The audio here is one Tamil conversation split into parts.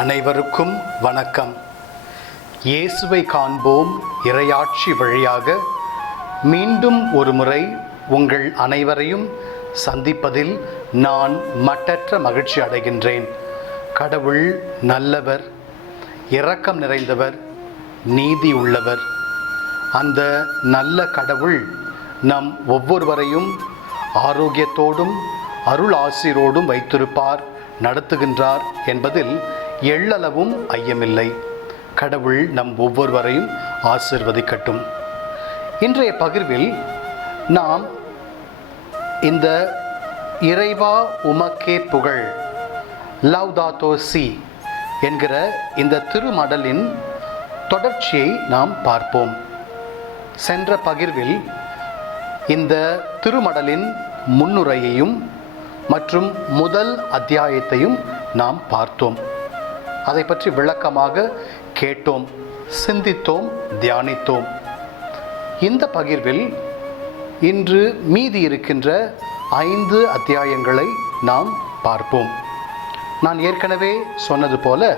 அனைவருக்கும் வணக்கம். இயேசுவை காண்போம் இறையாட்சி வழியாக மீண்டும் ஒரு முறை உங்கள் அனைவரையும் சந்திப்பதில் நான் மட்டற்ற மகிழ்ச்சி அடைகின்றேன். கடவுள் நல்லவர், இரக்கம் நிறைந்தவர், நீதி உள்ளவர். அந்த நல்ல கடவுள் நம் ஒவ்வொருவரையும் ஆரோக்கியத்தோடும் அருள் ஆசிரோடும் வைத்திருப்பார், நடத்துகின்றார் என்பதில் எள்ளளவும் ஐயமில்லை. கடவுள் நம் ஒவ்வொருவரையும் ஆசீர்வதிக்கட்டும். இன்றைய பகிர்வில் நாம் இந்த இறைவா உமக்கே புகழ் லவ்தாதோ சி என்கிற இந்த திருமடலின் தொடர்ச்சியை நாம் பார்ப்போம். சென்ற பகிர்வில் இந்த திருமடலின் முன்னுரையையும் மற்றும் முதல் அத்தியாயத்தையும் நாம் பார்த்தோம். அதை பற்றி விளக்கமாக கேட்டோம், சிந்தித்தோம், தியானித்தோம். இந்த பகிர்வில் இன்று மீதி இருக்கின்ற 5 அத்தியாயங்களை நாம் பார்ப்போம். நான் ஏற்கனவே சொன்னது போல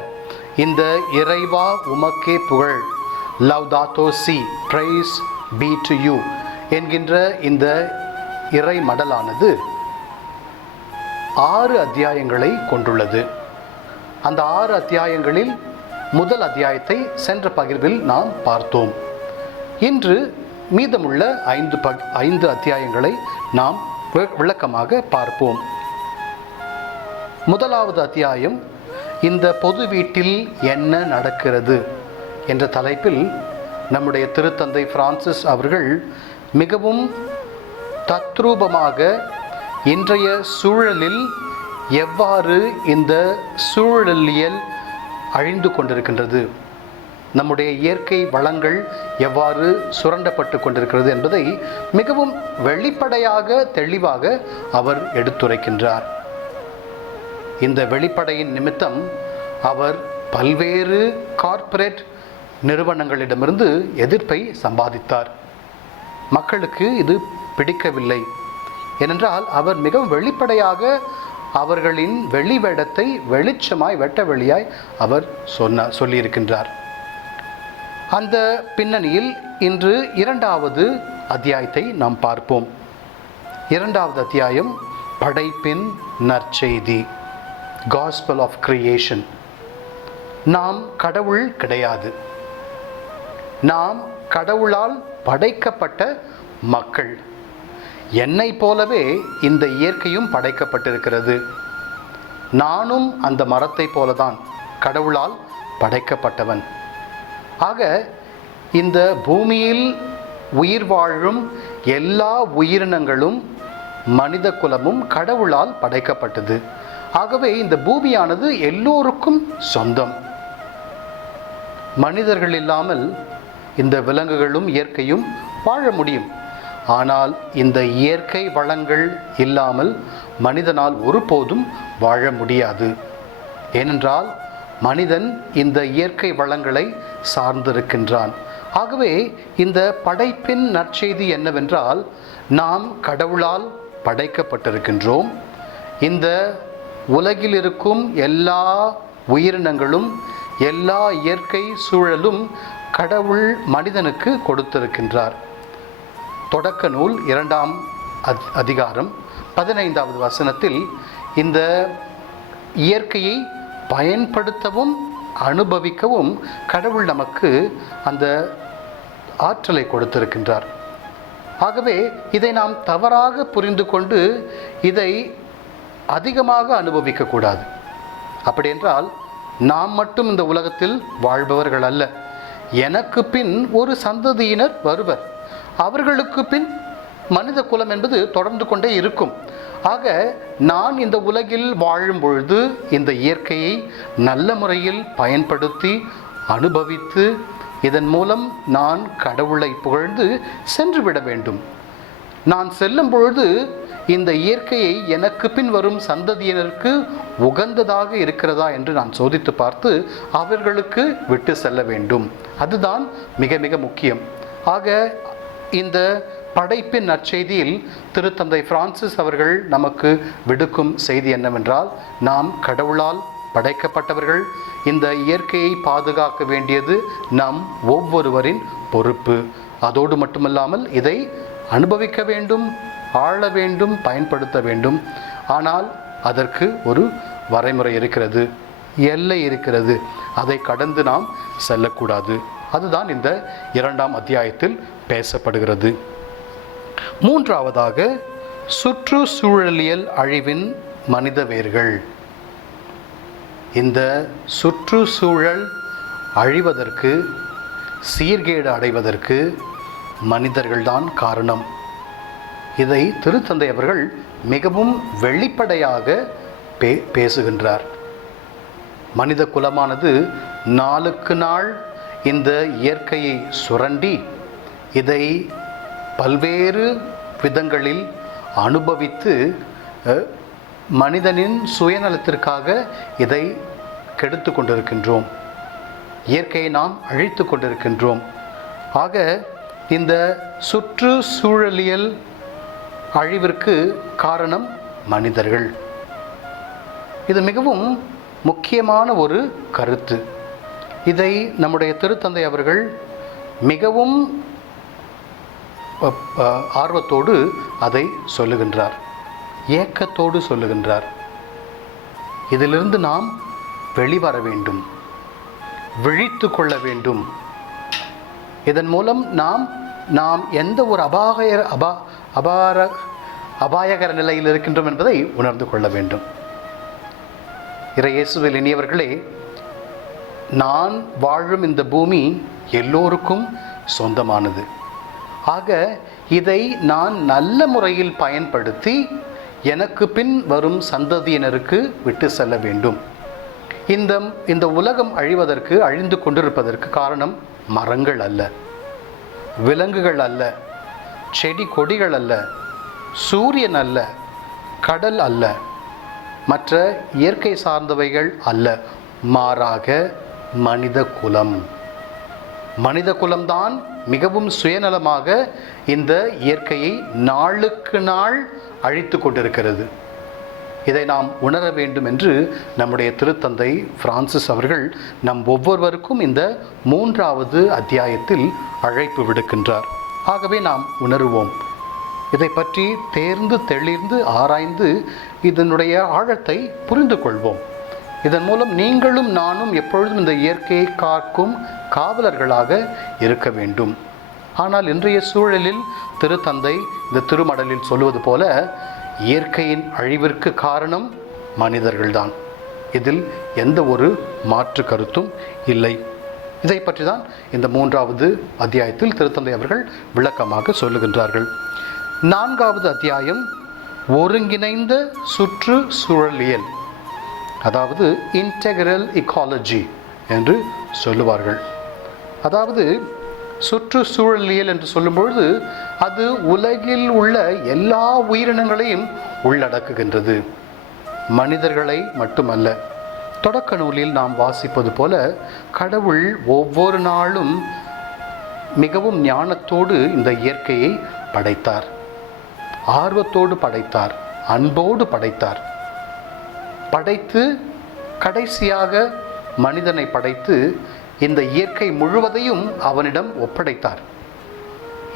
இந்த இறைவா உமக்கே புகழ் Laudato si praise be to you என்கின்ற இந்த இறை மடலானது 6 அத்தியாயங்களை கொண்டுள்ளது. அந்த 6 அத்தியாயங்களில் முதல் அத்தியாயத்தை சென்ற பகிர்வில் நாம் பார்த்தோம். இன்று மீதமுள்ள 5 அத்தியாயங்களை நாம் விளக்கமாக பார்ப்போம். முதலாவது அத்தியாயம் இந்த பொது வீட்டில் என்ன நடக்கிறது என்ற தலைப்பில் நம்முடைய திருத்தந்தை பிரான்சிஸ் அவர்கள் மிகவும் தத்ரூபமாக இன்றைய சூழலில் எவ்வாறு இந்த சூழலியல் அழிந்து கொண்டிருக்கின்றது, நம்முடைய இயற்கை வளங்கள் எவ்வாறு சுரண்டப்பட்டு கொண்டிருக்கிறது என்பதை மிகவும் வெளிப்படையாக தெளிவாக அவர் எடுத்துரைக்கின்றார். இந்த வெளிப்படையின் நிமித்தம் அவர் பல்வேறு கார்ப்பரேட் நிறுவனங்களிடமிருந்து எதிர்ப்பை சம்பாதித்தார். மக்களுக்கு இது பிடிக்கவில்லை. ஏனென்றால் அவர் மிகவும் வெளிப்படையாக அவர்களின் வெளிவேடத்தை வெளிச்சமாய் வெட்ட வெளியாய் அவர் சொல்லியிருக்கின்றார். அந்த பின்னணியில் இன்று 2வது அத்தியாயத்தை நாம் பார்ப்போம். 2வது அத்தியாயம் படைப்பின் நற்செய்தி, காஸ்பல் ஆஃப் கிரியேஷன். நாம் கடவுள் கிடையாது, நாம் கடவுளால் படைக்கப்பட்ட மக்கள். என்னை போலவே இந்த இயற்கையும் படைக்கப்பட்டிருக்கிறது. நானும் அந்த மரத்தை போலதான் கடவுளால் படைக்கப்பட்டவன். ஆக இந்த பூமியில் உயிர் வாழும் எல்லா உயிரினங்களும் மனித குலமும் கடவுளால் படைக்கப்பட்டது. ஆகவே இந்த பூமியானது எல்லோருக்கும் சொந்தம். மனிதர்கள் இல்லாமல் இந்த விலங்குகளும் இயற்கையும் வாழ முடியும். ஆனால் இந்த இயற்கை வளங்கள் இல்லாமல் மனிதனால் ஒருபோதும் வாழ முடியாது. ஏனென்றால் மனிதன் இந்த இயற்கை வளங்களை சார்ந்திருக்கின்றான். ஆகவே இந்த படைப்பின் நற்செய்தி என்னவென்றால், நாம் கடவுளால் படைக்கப்பட்டிருக்கின்றோம். இந்த உலகில் இருக்கும் எல்லா உயிரினங்களும் எல்லா இயற்கை சூழலும் கடவுள் மனிதனுக்கு கொடுத்திருக்கின்றார். தொடக்க நூல் 2ஆம் அதிகாரம் 15வது வசனத்தில் இந்த இயற்கையை பயன்படுத்தவும் அனுபவிக்கவும் கடவுள் நமக்கு அந்த ஆற்றலை கொடுத்திருக்கின்றார். ஆகவே இதை நாம் தவறாக புரிந்து கொண்டு இதை அதிகமாக அனுபவிக்கக்கூடாது. அப்படி என்றால் நாம் மட்டும் இந்த உலகத்தில் வாழ்பவர்கள் அல்ல. எனக்கு பின் ஒரு சந்ததியினர் வருவர், அவர்களுக்கு பின் மனித குலம் என்பது தொடர்ந்து கொண்டே இருக்கும். ஆக நான் இந்த உலகில் வாழும் பொழுது இந்த இயற்கையை நல்ல முறையில் பயன்படுத்தி அனுபவித்து இதன் மூலம் நான் கடவுளை புகழ்ந்து சென்றுவிட வேண்டும். நான் செல்லும் பொழுது இந்த இயற்கையை எனக்கு பின் வரும் சந்ததியினருக்கு உகந்ததாக இருக்கிறதா என்று நான் சோதித்து பார்த்து அவர்களுக்கு விட்டு செல்ல வேண்டும். அதுதான் மிக மிக முக்கியம். ஆக இந்த படைப்பின் நற்செய்தியில் திருத்தந்தை பிரான்சிஸ் அவர்கள் நமக்கு விடுக்கும் செய்தி என்னவென்றால், நாம் கடவுளால் படைக்கப்பட்டவர்கள் இந்த இயற்கையை பாதுகாக்க வேண்டியது நம் ஒவ்வொருவரின் பொறுப்பு. அதோடு மட்டுமல்லாமல் இதை அனுபவிக்க வேண்டும், ஆள வேண்டும், பயன்படுத்த வேண்டும். ஆனால் அதற்கு ஒரு வரைமுறை இருக்கிறது, எல்லை இருக்கிறது. அதை கடந்து நாம் செல்லக்கூடாது. அதுதான் இந்த 2ஆம் அத்தியாயத்தில் பேசப்படுகிறது. மூன்றாவதாக சுற்றுச்சூழலியல் அழிவின் மனித வேர்கள். இந்த சுற்றுச்சூழல் அழிவதற்கு, சீர்கேடு அடைவதற்கு மனிதர்கள்தான் காரணம். இதை திருத்தந்தை அவர்கள் மிகவும் வெளிப்படையாக பேசுகின்றார். மனித குலமானது நாளுக்கு நாள் இந்த இயற்கையை சுரண்டி இதை பல்வேறு விதங்களில் அனுபவித்து மனிதனின் சுயநலத்திற்காக இதை கெடுத்து கொண்டிருக்கின்றோம். இயற்கையை நாம் அழித்து கொண்டிருக்கின்றோம். ஆக இந்த சுற்றுச்சூழலியல் அழிவிற்கு காரணம் மனிதர்கள். இது மிகவும் முக்கியமான ஒரு கருத்து. இதை நம்முடைய திருத்தந்தை அவர்கள் மிகவும் ஆர்வத்தோடு அதை சொல்லுகின்றார், ஏக்கத்தோடு சொல்லுகின்றார். இதிலிருந்து நாம் வெளிவர வேண்டும், விழித்து கொள்ள வேண்டும். இதன் மூலம் நாம் எந்த ஒரு அபாயகர நிலையில் இருக்கின்றோம் என்பதை உணர்ந்து கொள்ள வேண்டும். இறையேசுவில் இனியவர்களே, நான் வாழும் இந்த பூமி எல்லோருக்கும் சொந்தமானது. ஆக இதை நான் நல்ல முறையில் பயன்படுத்தி எனக்கு பின் வரும் சந்ததியினருக்கு விட்டு செல்ல வேண்டும். இந்த உலகம் அழிவதற்கு, அழிந்து கொண்டிருப்பதற்கு காரணம் மரங்கள் அல்ல, விலங்குகள் அல்ல, செடி கொடிகள் அல்ல, சூரியன் அல்ல, கடல் அல்ல, மற்ற இயற்கை சார்ந்தவைகள் அல்ல. மாறாக மனித குலம். மனித குலம்தான் மிகவும் சுயநலமாக இந்த இயற்கையை நாளுக்கு நாள் அழித்து கொண்டிருக்கிறது. இதை நாம் உணர வேண்டும் என்று நம்முடைய திருத்தந்தை பிரான்சிஸ் அவர்கள் நம் ஒவ்வொருவருக்கும் இந்த 3ஆவது அத்தியாயத்தில் அழைப்பு விடுக்கின்றார். ஆகவே நாம் உணருவோம், இதை பற்றி தேர்ந்து தெளிந்து ஆராய்ந்து இதனுடைய ஆழத்தை புரிந்து கொள்வோம். இதன் மூலம் நீங்களும் நானும் எப்பொழுதும் இந்த இயற்கையை காக்கும் காவலர்களாக இருக்க வேண்டும். ஆனால் இன்றைய சூழலில் திருத்தந்தை இந்த திருமடலில் சொல்லுவது போல, இயற்கையின் அழிவிற்கு காரணம் மனிதர்கள்தான். இதில் எந்த ஒரு மாற்று கருத்தும் இல்லை. இதை பற்றி தான் இந்த 3ஆவது அத்தியாயத்தில் திருத்தந்தை அவர்கள் விளக்கமாக சொல்லுகின்றார்கள். 4ஆவது அத்தியாயம் ஒருங்கிணைந்த சுற்றுச்சூழலியல், அதாவது இன்டெக்ரல் எக்காலஜி என்று சொல்லுவார்கள். அதாவது சுற்றுச்சூழலியல் என்று சொல்லும்பொழுது அது உலகில் உள்ள எல்லா உயிரினங்களையும் உள்ளடக்குகின்றது, மனிதர்களை மட்டுமல்ல. தொடக்க நூலில் நாம் வாசிப்பது போல கடவுள் ஒவ்வொரு நாளும் மிகவும் ஞானத்தோடு இந்த இயற்கையை படைத்தார், ஆர்வத்தோடு படைத்தார், அன்போடு படைத்தார். படைத்து கடைசியாக மனிதனை படைத்து இந்த இயற்கை முழுவதையும் அவனிடம் ஒப்படைத்தார்.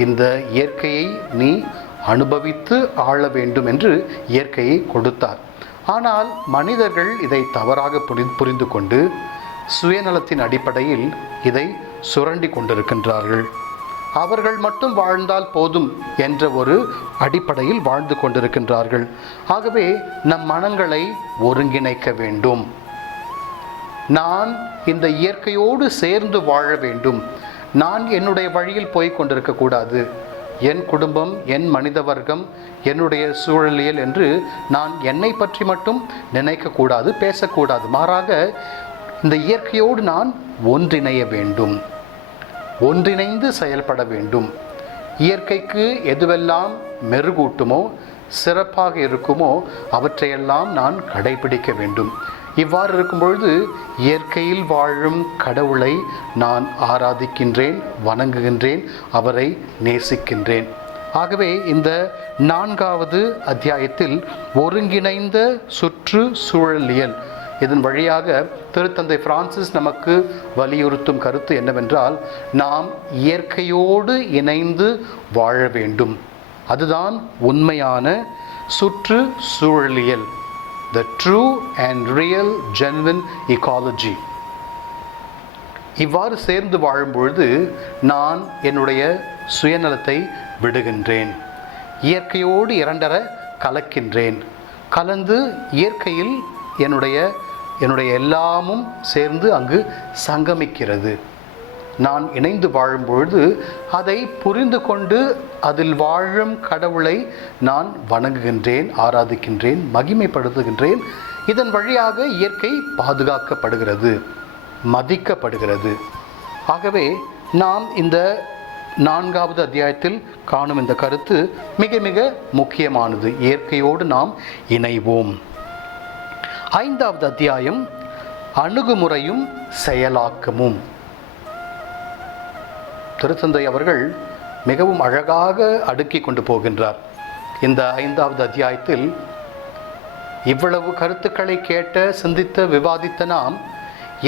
இந்த இயற்கையை நீ அனுபவித்து ஆள வேண்டும் என்று இயற்கையை கொடுத்தார். ஆனால் மனிதர்கள் இதை தவறாக புரிந்து கொண்டு சுயநலத்தின் அடிப்படையில் இதை சுரண்டி கொண்டிருக்கின்றார்கள். அவர்கள் மட்டும் வாழ்ந்தால் போதும் என்ற ஒரு அடிப்படையில் வாழ்ந்து கொண்டிருக்கின்றார்கள். ஆகவே நம் மனங்களை ஒருங்கிணைக்க வேண்டும். நான் இந்த இயற்கையோடு சேர்ந்து வாழ வேண்டும். நான் என்னுடைய வழியில் போய் கொண்டிருக்கக்கூடாது. என் குடும்பம், என் மனித வர்க்கம், என்னுடைய சூழலியல் என்று நான் என்னை பற்றி மட்டும் நினைக்கக்கூடாது, பேசக்கூடாது. மாறாக இந்த இயற்கையோடு நான் ஒன்றிணைய வேண்டும், ஒன்றிணைந்து செயல்பட வேண்டும். இயற்கைக்கு எதுவெல்லாம் மெருகூட்டுமோ, சிறப்பாக இருக்குமோ அவற்றையெல்லாம் நான் கடைபிடிக்க வேண்டும். இவ்வாறு இருக்கும்பொழுது இயற்கையில் வாழும் கடவுளை நான் ஆராதிக்கின்றேன், வணங்குகின்றேன், அவரை நேசிக்கின்றேன். ஆகவே இந்த 4ஆவது அத்தியாயத்தில் ஒருங்கிணைந்த சுற்றுச்சூழலியல் இதன் வழியாக திருத்தந்தை பிரான்சிஸ் நமக்கு வலியுறுத்தும் கருத்து என்னவென்றால், நாம் இயற்கையோடு இணைந்து வாழ வேண்டும். அதுதான் உண்மையான சுற்றுச்சூழலியல், the true and real genuine ecology. இவ்வாறு சேர்ந்து வாழும் பொழுது நான் என்னுடைய சுயநலத்தை விடுகின்றேன், இயற்கையோடு இரண்டர கலக்கின்றேன், கலந்து இயற்கையில் என்னுடைய எல்லாமும் சேர்ந்து அங்கு சங்கமிக்கிறது. நான் இணைந்து வாழும் பொழுது அதை புரிந்து கொண்டு அதில் வாழும் கடவுளை நான் வணங்குகின்றேன், ஆராதிக்கின்றேன், மகிமைப்படுத்துகின்றேன். இதன் வழியாக இயற்கை பாதுகாக்கப்படுகிறது, மதிக்கப்படுகிறது. ஆகவே நாம் இந்த 4வது அத்தியாயத்தில் காணும் இந்த கருத்து மிக மிக முக்கியமானது. இயற்கையோடு நாம் இணைவோம். 5வது அத்தியாயம் அணுகுமுறையும் செயலாக்கமும். திருத்தந்தை அவர்கள் மிகவும் அழகாக அடுக்கி கொண்டு போகின்றார். இந்த 5வது அத்தியாயத்தில் இவ்வளவு கருத்துக்களை கேட்ட, சிந்தித்த, விவாதித்த நாம்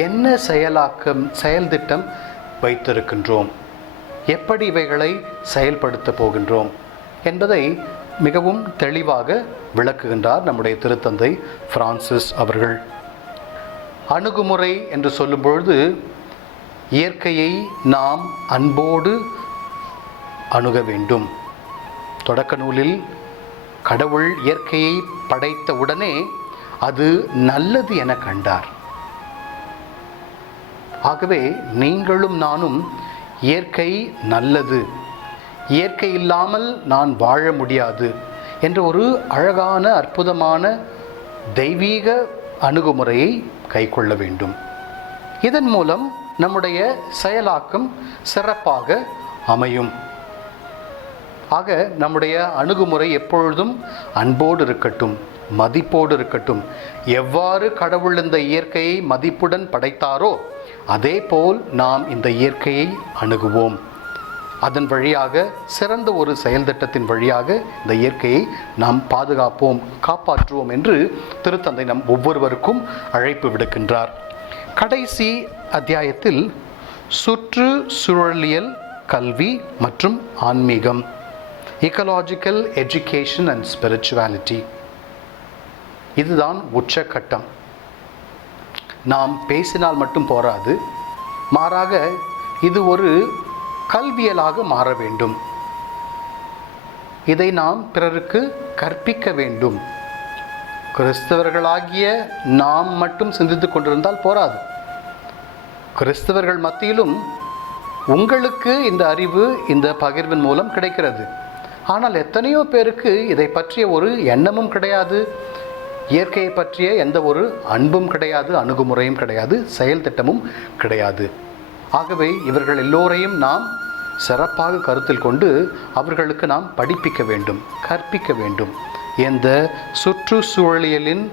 என்ன செயல் திட்டம் வைத்திருக்கின்றோம், எப்படி இவைகளை செயல்படுத்த போகின்றோம் என்பதை மிகவும் தெளிவாக விளக்குகின்றார் நம்முடைய திருத்தந்தை பிரான்சிஸ் அவர்கள். அணுகுமுறை என்று சொல்லும் பொழுது இயற்கையை நாம் அன்போடு அணுக வேண்டும். தொடக்க நூலில் கடவுள் இயற்கையை படைத்த உடனே அது நல்லது என கண்டார். ஆகவே நீங்களும் நானும் இயற்கை நல்லது, இயற்கை இல்லாமல் நான் வாழ முடியாது என்ற ஒரு அழகான, அற்புதமான தெய்வீக அணுகுமுறையை கைக்கொள்ள வேண்டும். இதன் மூலம் நம்முடைய செயலாக்கம் சிறப்பாக அமையும். ஆக நம்முடைய அணுகுமுறை எப்பொழுதும் அன்போடு இருக்கட்டும், மதிப்போடு இருக்கட்டும். எவ்வாறு கடவுள் இந்த இயற்கையை மதிப்புடன் படைத்தாரோ அதே போல் நாம் இந்த இயற்கையை அணுகுவோம். அதன் வழியாக சிறந்த ஒரு செயல் திட்டத்தின் வழியாக இந்த இயற்கையை நாம் பாதுகாப்போம், காப்பாற்றுவோம் என்று திருத்தந்தை நம் ஒவ்வொருவருக்கும் அழைப்பு விடுக்கின்றார். கடைசி அத்தியாயத்தில் சுற்றுச்சூழலியல் கல்வி மற்றும் ஆன்மீகம், Ecological Education and Spirituality, இதுதான் உச்சக்கட்டம். நாம் பேசினால் மட்டும் போராது, மாறாக இது ஒரு கல்வியலாக மாற வேண்டும். இதை நாம் பிறருக்கு கற்பிக்க வேண்டும். கிறிஸ்தவர்களாகிய நாம் மட்டும் சிந்தித்துக் கொண்டிருந்தால் போராது. கிறிஸ்தவர்கள் மத்தியிலும் உங்களுக்கு இந்த அறிவு, இந்த பகிர்வின் மூலம் கிடைக்கிறது. ஆனால் எத்தனையோ பேருக்கு இதை பற்றிய ஒரு எண்ணமும் கிடையாது, இயற்கையை பற்றிய எந்த ஒரு அன்பும் கிடையாது, அணுகுமுறையும் கிடையாது, செயல் திட்டமும் கிடையாது. ஆகவே இவர்கள் எல்லோரையும் நாம் சிறப்பாக கருத்தில் கொண்டு அவர்களுக்கு நாம் படிப்பிக்க வேண்டும், கற்பிக்க வேண்டும். இந்த சுற்றுச்சூழலியலின்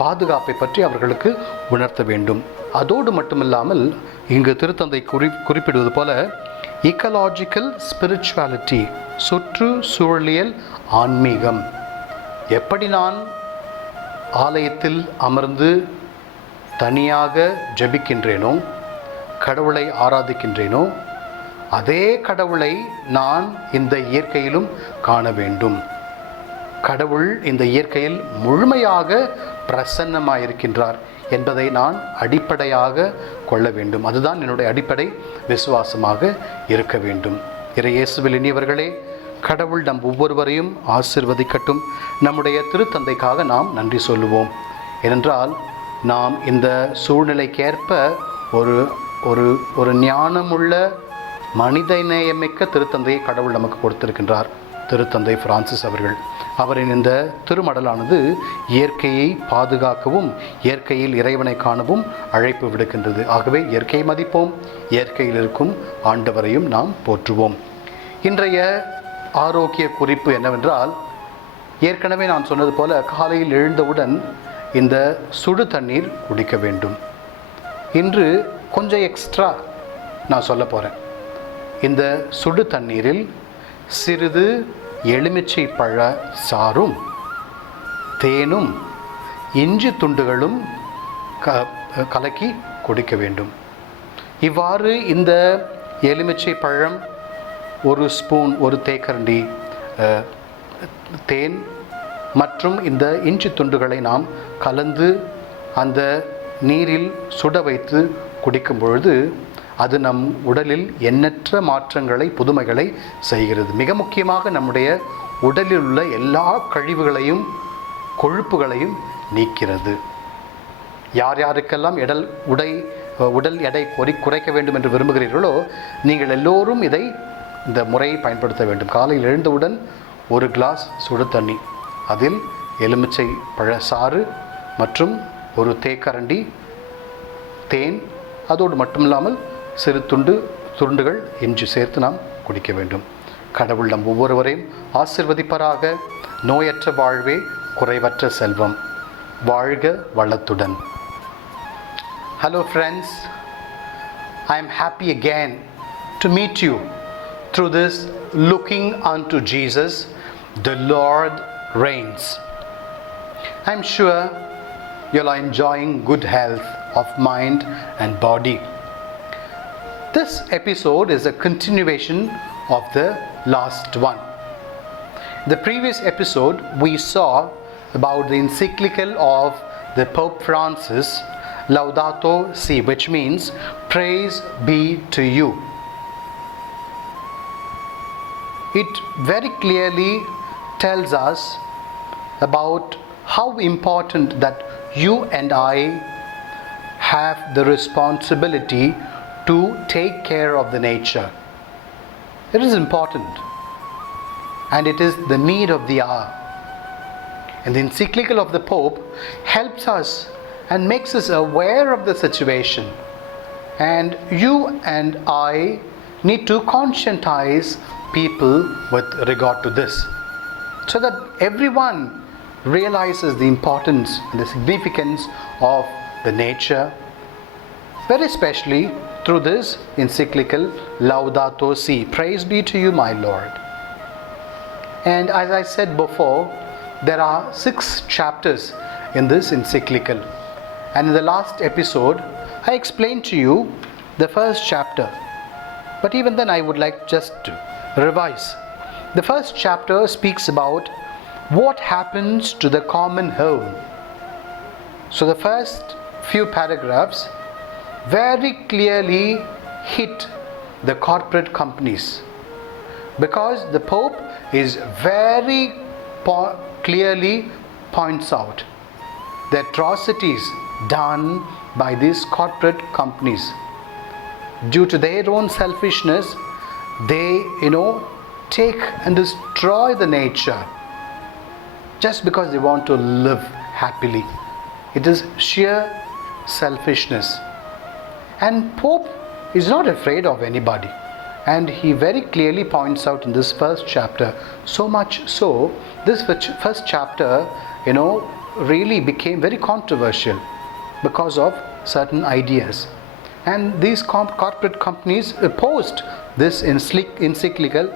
பாதுகாப்பை பற்றி அவர்களுக்கு உணர்த்த வேண்டும். அதோடு மட்டுமில்லாமல் இங்கு திருத்தந்தை குறிப்பிடுவது போல Ecological Spirituality, சுற்றுச்சூழலியல் ஆன்மீகம். எப்படி நான் ஆலயத்தில் அமர்ந்து தனியாக ஜெபிக்கின்றேனோ, கடவுளை ஆராதிக்கின்றேனோ, அதே கடவுளை நான் இந்த இயற்கையிலும் காண வேண்டும். கடவுள் இந்த இயற்கையில் முழுமையாக பிரசன்னமாயிருக்கின்றார் என்பதை நான் அடிப்படையாக கொள்ள வேண்டும். அதுதான் என்னுடைய அடிப்படை விசுவாசமாக இருக்க வேண்டும். இயேசுவில் இனியவர்களே, கடவுள் நம் ஒவ்வொருவரையும் ஆசீர்வதிக்கட்டும். நம்முடைய திருத்தந்தைக்காக நாம் நன்றி சொல்லுவோம். ஏனென்றால் நாம் இந்த சூழ்நிலைக்கேற்ப ஒரு ஒரு ஒரு ஞானமுள்ள மனிதநேயமிக்க திருத்தந்தையை கடவுள் நமக்கு கொடுத்திருக்கின்றார். திருத்தந்தை பிரான்சிஸ் அவர்கள், அவரின் இந்த திருமடலானது இயற்கையை பாதுகாக்கவும் இயற்கையில் இறைவனை காணவும் அழைப்பு விடுக்கின்றது. ஆகவே இயற்கையை மதிப்போம், இயற்கையில் இருக்கும் ஆண்டவரையும் நாம் போற்றுவோம். இன்றைய ஆரோக்கிய குறிப்பு என்னவென்றால், ஏற்கனவே நான் சொன்னது போல காலையில் எழுந்தவுடன் இந்த சுடு தண்ணீர் குடிக்க வேண்டும். இன்று கொஞ்சம் எக்ஸ்ட்ரா நான் சொல்ல போகிறேன். இந்த சுடு தண்ணீரில் சிறிது எலுமிச்சை பழ சாறும் தேனும் இஞ்சி துண்டுகளும் கலக்கி குடிக்க வேண்டும். இவ்வாறு இந்த எலுமிச்சை பழம், ஒரு ஸ்பூன், ஒரு தேக்கரண்டி தேன் மற்றும் இந்த இஞ்சி துண்டுகளை நாம் கலந்து அந்த நீரில் சுட வைத்து குடிக்கும் பொழுது அது நம் உடலில் எண்ணற்ற மாற்றங்களை, புதுமைகளை செய்கிறது. மிக முக்கியமாக நம்முடைய உடலில் உள்ள எல்லா கழிவுகளையும் கொழுப்புகளையும் நீக்கிறது. யார் யாருக்கெல்லாம் உடல் எடை குறைக்க வேண்டும் என்று விரும்புகிறீர்களோ நீங்கள் எல்லோரும் இந்த முறையை பயன்படுத்த வேண்டும். காலையில் எழுந்தவுடன் ஒரு கிளாஸ் சுடு தண்ணி, அதில் எலுமிச்சை பழ சாறு மற்றும் ஒரு தேக்கரண்டி தேன், அதோடு மட்டுமில்லாமல் சிறு துண்டுகள் இஞ்சி சேர்த்து நாம் குடிக்க வேண்டும். கடவுள் நம் ஒவ்வொருவரையும் ஆசிர்வதிப்பராக. நோயற்ற வாழ்வே குறைவற்ற செல்வம். வாழ்க வளத்துடன். Hello friends, I am happy again to meet you through this looking unto Jesus, the Lord reigns. I am sure you are enjoying good health of mind and body. This episode is a continuation of the last one. In the previous episode we saw about the encyclical of the Pope Francis, Laudato Si, which means praise be to you. It very clearly tells us about how important that you and I have the responsibility to take care of the nature. It is important and it is the need of the hour. And the encyclical of the Pope helps us and makes us aware of the situation. And you and I need to conscientize people with regard to this, so that everyone realizes the importance and the significance of the nature, very especially through this encyclical Laudato Si, praise be to you my Lord. And as I said before, there are 6 chapters in this encyclical, and in the last episode I explained to you the first chapter, but even then I would like just to revise. The first chapter speaks about what happens to the common home. So the first few paragraphs very clearly hit the corporate companies, because the Pope is very clearly points out the atrocities done by these corporate companies. Due to their own selfishness, they take and destroy the nature just because they want to live happily. It is sheer selfishness. And Pope is not afraid of anybody, and he very clearly points out in this first chapter, so much so this first chapter really became very controversial because of certain ideas, and these corporate companies opposed this encyclical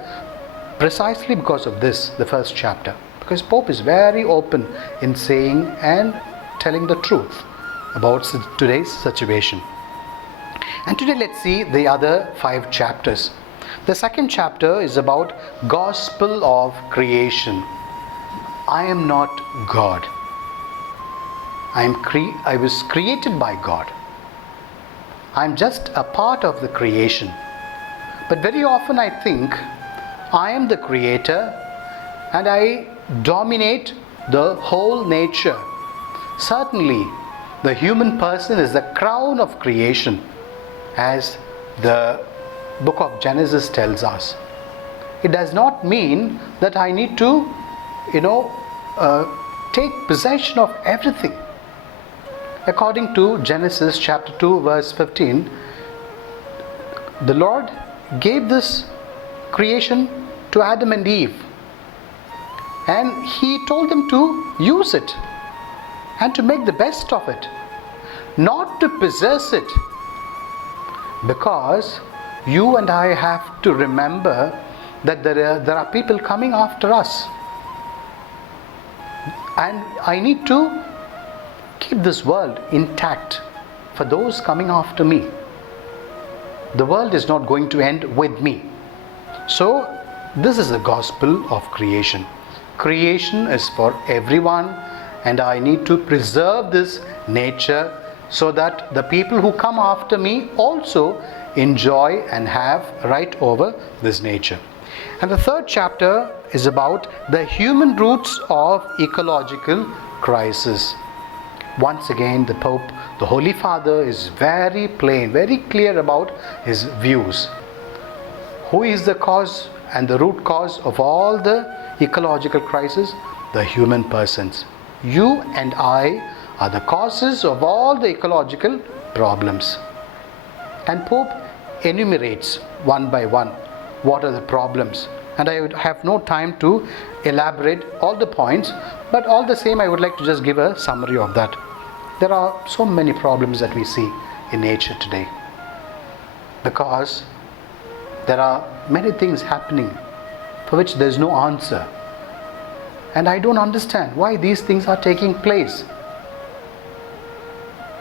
precisely because of this, the first chapter, because Pope is very open in saying and telling the truth about today's situation. And today let's see the other 5 chapters. The second chapter is about gospel of creation. I am not God. I was created by God. I am just a part of the creation. But very often I think I am the creator and I dominate the whole nature. Certainly the human person is the crown of creation, as the book of Genesis tells us. It does not mean that I need to take possession of everything. According to Genesis chapter 2 verse 15, the Lord gave this creation to Adam and Eve, and he told them to use it and to make the best of it, not to possess it, because you and I have to remember that there are people coming after us, and I need to keep this world intact. for those coming after me. The world is not going to end with me. So, this is the gospel of creation. Creation is for everyone, and I need to preserve this nature so that the people who come after me also enjoy and have right over this nature. And the third chapter is about the human roots of ecological crisis. Once again, the Pope, the Holy Father, is very plain, very clear about his views. Who is the cause and the root cause of all the ecological crisis? The human persons. You and I are the causes of all the ecological problems. And Pope enumerates one by one what are the problems. And I would have no time to elaborate all the points, but all the same I would like to just give a summary of that. There are so many problems that we see in nature today, because there are many things happening for which there is no answer. And I don't understand why these things are taking place.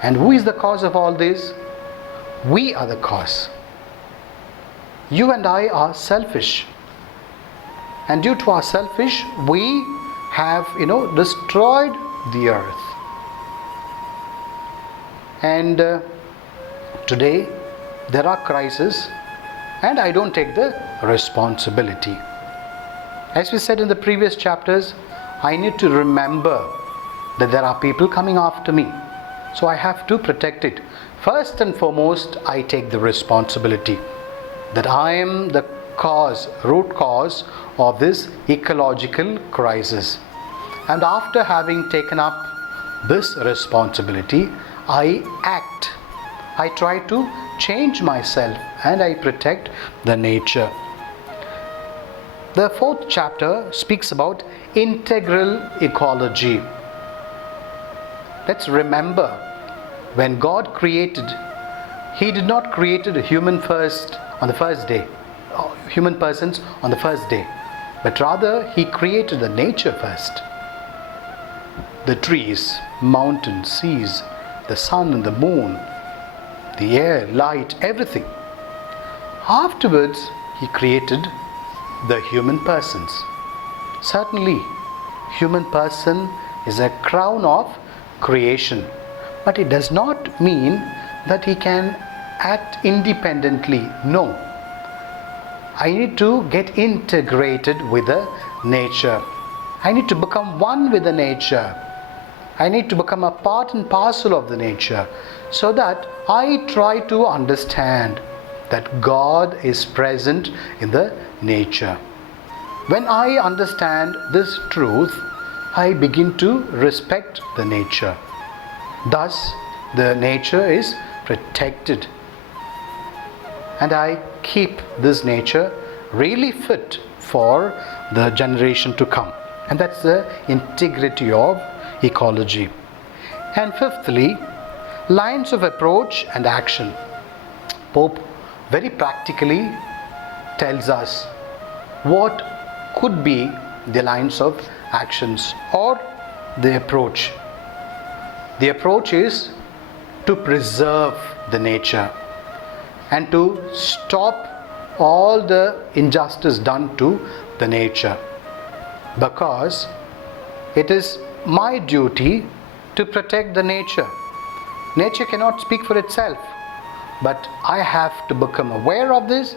And who is the cause of all this? We are the cause. You and I are selfish. And due to our selfish, we have, destroyed the earth. And today, there are crises, and I don't take the responsibility. As we said in the previous chapters, I need to remember that there are people coming after me. So I have to protect it. First and foremost, I take the responsibility that I am the root cause of this ecological crisis. And after having taken up this responsibility, I act. I try to change myself and I protect the nature. The fourth chapter speaks about integral ecology. Let's remember, when God created, He did not create human persons on the first day, but rather He created the nature first. The trees, mountains, seas, the sun and the moon, the air, light, everything. Afterwards, He created the human persons. Certainly, human person is a crown of creation, but it does not mean that he can act independently. No. I need to get integrated with the nature. I need to become one with the nature. I need to become a part and parcel of the nature, so that I try to understand that God is present in the nature. When I understand this truth, I begin to respect the nature. Thus, the nature is protected. And I keep this nature really fit for the generation to come. And that's the integrity of ecology. And fifthly, lines of approach and action. Pope very practically tells us what could be the lines of actions or the approach. The approach is to preserve the nature and to stop all the injustice done to the nature, because it is my duty to protect the nature. Nature cannot speak for itself, but I have to become aware of this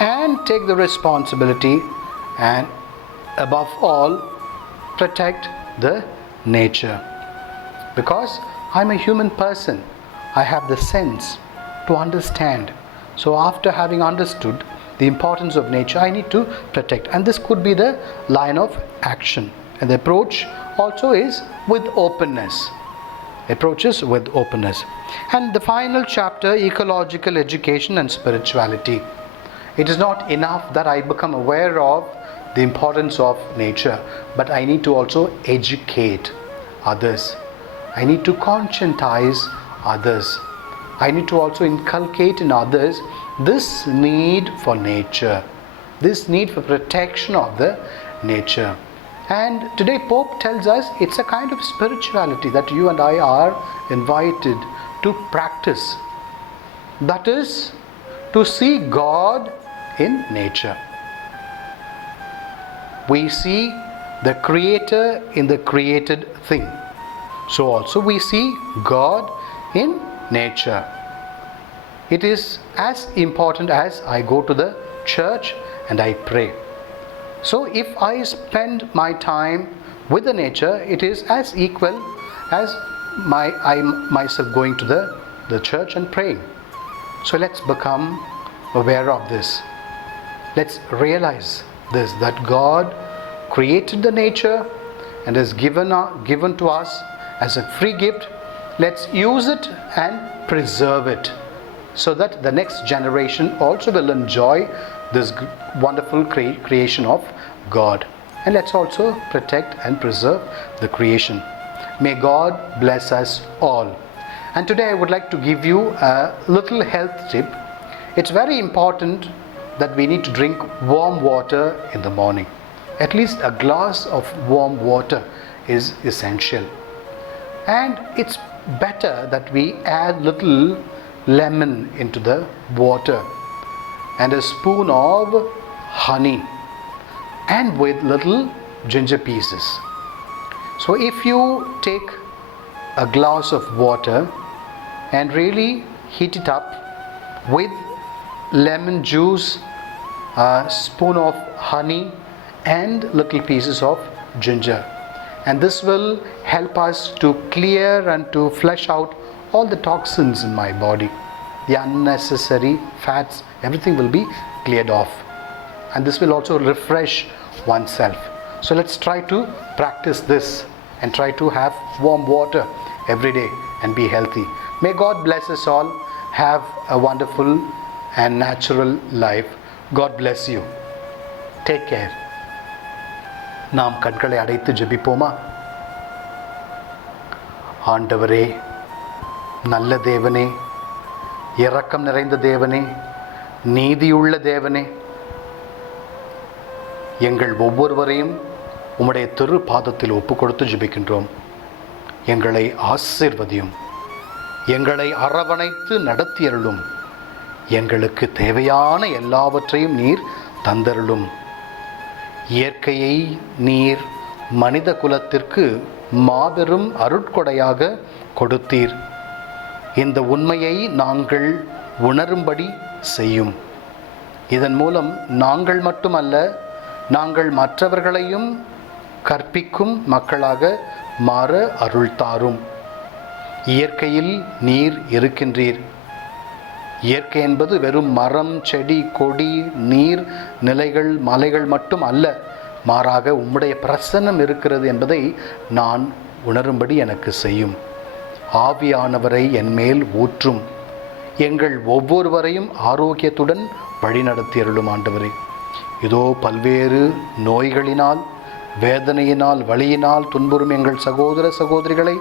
and take the responsibility, and above all, protect the nature. Because I'm a human person, I have the sense to understand. So after having understood the importance of nature, I need to protect. And this could be the line of action. And the approach also is with openness. Approaches with openness. And the final chapter, ecological education and spirituality. It is not enough that I become aware of the importance of nature, but I need to also educate others. I need to conscientize others. I need to also inculcate in others this need for nature, this need for protection of the nature. And today Pope tells us it's a kind of spirituality that you and I are invited to practice. That is, to see God in nature. We see the Creator in the created thing. So also we see God in nature. It is as important as I go to the church and I pray. So if I spend my time with the nature, it is as equal as I myself going to the church and praying. So let's become aware of this. Let's realize this, that God created the nature and has given to us as a free gift. Let's use it and preserve it, so that the next generation also will enjoy this wonderful creation of God. And let's also protect and preserve the creation. May God bless us all. And today I would like to give you a little health tip. It's very important that we need to drink warm water in the morning. At least a glass of warm water is essential. And it's better that we add little lemon into the water and a spoon of honey and with little ginger pieces. So if you take a glass of water and really heat it up with lemon juice, a spoon of honey and little pieces of ginger, and this will help us to clear and to flush out all the toxins in my body. The unnecessary fats, everything will be cleared off, and this will also refresh oneself. So let's try to practice this and try to have warm water every day and be healthy. May God bless us all. Have a wonderful and natural life. God bless you. Take care. நாம் கண்களை அடைத்து ஜெபிப்போமா? ஆண்டவரே, நல்ல தேவனே, இரக்கம் நிறைந்த தேவனே, நீதியுள்ள தேவனே, எங்கள் ஒவ்வொருவரையும் உம்முடைய திரு பாதத்தில் ஒப்பு கொடுத்து ஜெபிக்கின்றோம். எங்களை ஆசீர்வதியும், எங்களை அரவணைத்து நடத்தியருளும், எங்களுக்கு தேவையான எல்லாவற்றையும் நீர் தந்தருளும். இயற்கையை நீர் மனித குலத்திற்கு மாபெரும் அருட்கொடையாக கொடுத்தீர். இந்த உண்மையை நாங்கள் உணரும்படி செய்யும். இதன் மூலம் நாங்கள் மட்டுமல்ல, நாங்கள் மற்றவர்களையும் கற்பிக்கும் மக்களாக மாற அருள் தாரும். இயற்கையில் நீர் இருக்கின்றீர். இயற்கை என்பது வெறும் மரம், செடி, கொடி, நீர், நிலைகள், மலைகள் மட்டும் அல்ல. மாறாக உம்முடைய பிரசன்னம் இருக்கிறது என்பதை நான் உணரும்படி எனக்கு செய்யும். ஆவியானவரை என்மேல் ஊற்றும். எங்கள் ஒவ்வொருவரையும் ஆரோக்கியத்துடன் வழிநடத்தியருளும் ஆண்டவரே. இதோ பல்வேறு நோய்களினால், வேதனையினால், வலியினால் துன்புறும் எங்கள் சகோதர சகோதரிகளை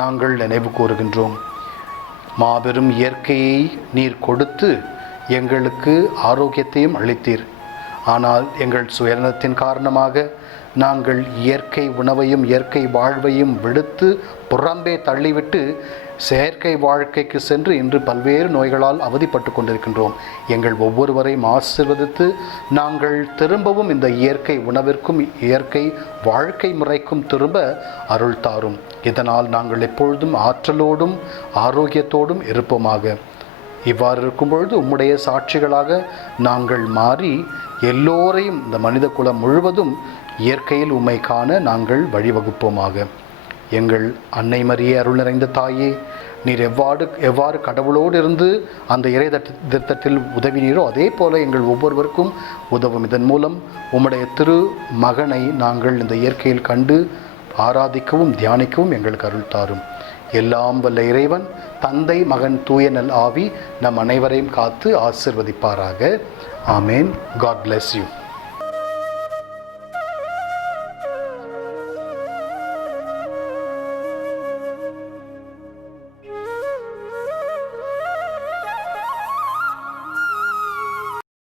நாங்கள் நினைவு கூறுகின்றோம். மாபெரும் இயற்கையை நீர் கொடுத்து எங்களுக்கு ஆரோக்கியத்தையும் அளித்தீர். ஆனால் எங்கள் சுயநலத்தின் காரணமாக நாங்கள் இயற்கை உணவையும் இயற்கை வாழ்வையும் விடுத்து புறம்பே தள்ளிவிட்டு செயற்கை வாழ்க்கைக்கு சென்று இன்று பல்வேறு நோய்களால் அவதிப்பட்டு கொண்டிருக்கின்றோம். எங்கள் ஒவ்வொருவரையும் ஆசீர்வதித்து நாங்கள் திரும்பவும் இந்த இயற்கை உணவிற்கும் இயற்கை வாழ்க்கை முறைக்கும் திரும்ப அருள் தாரும். இதனால் நாங்கள் எப்பொழுதும் ஆற்றலோடும் ஆரோக்கியத்தோடும் இருப்போமாக. இவ்வாறு இருக்கும் பொழுது உம்முடைய சாட்சிகளாக நாங்கள் மாறி எல்லோரையும், இந்த மனித குலம் முழுவதும் இயற்கையில் உம்மை காண நாங்கள் வழிவகுப்போமாக. எங்கள் அன்னை மரியே, அருள் நிறைந்த தாயே, நீர் எவ்வாறு கடவுளோடு இருந்து அந்த இறை திட்டத்தில் உதவினீரோ அதே போல எங்கள் ஒவ்வொருவருக்கும் உதவும். இதன் மூலம் உம்முடைய திரு மகனை நாங்கள் இந்த இயற்கையில் கண்டு ஆராதிக்கவும் தியானிக்கவும் எங்களுக்கு அருள் தாரும். எல்லாம் வல்ல இறைவன், தந்தை, மகன், தூய நல் ஆவி நம் அனைவரையும் காத்து ஆசிர்வதிப்பாராக. ஆமேன். God bless you.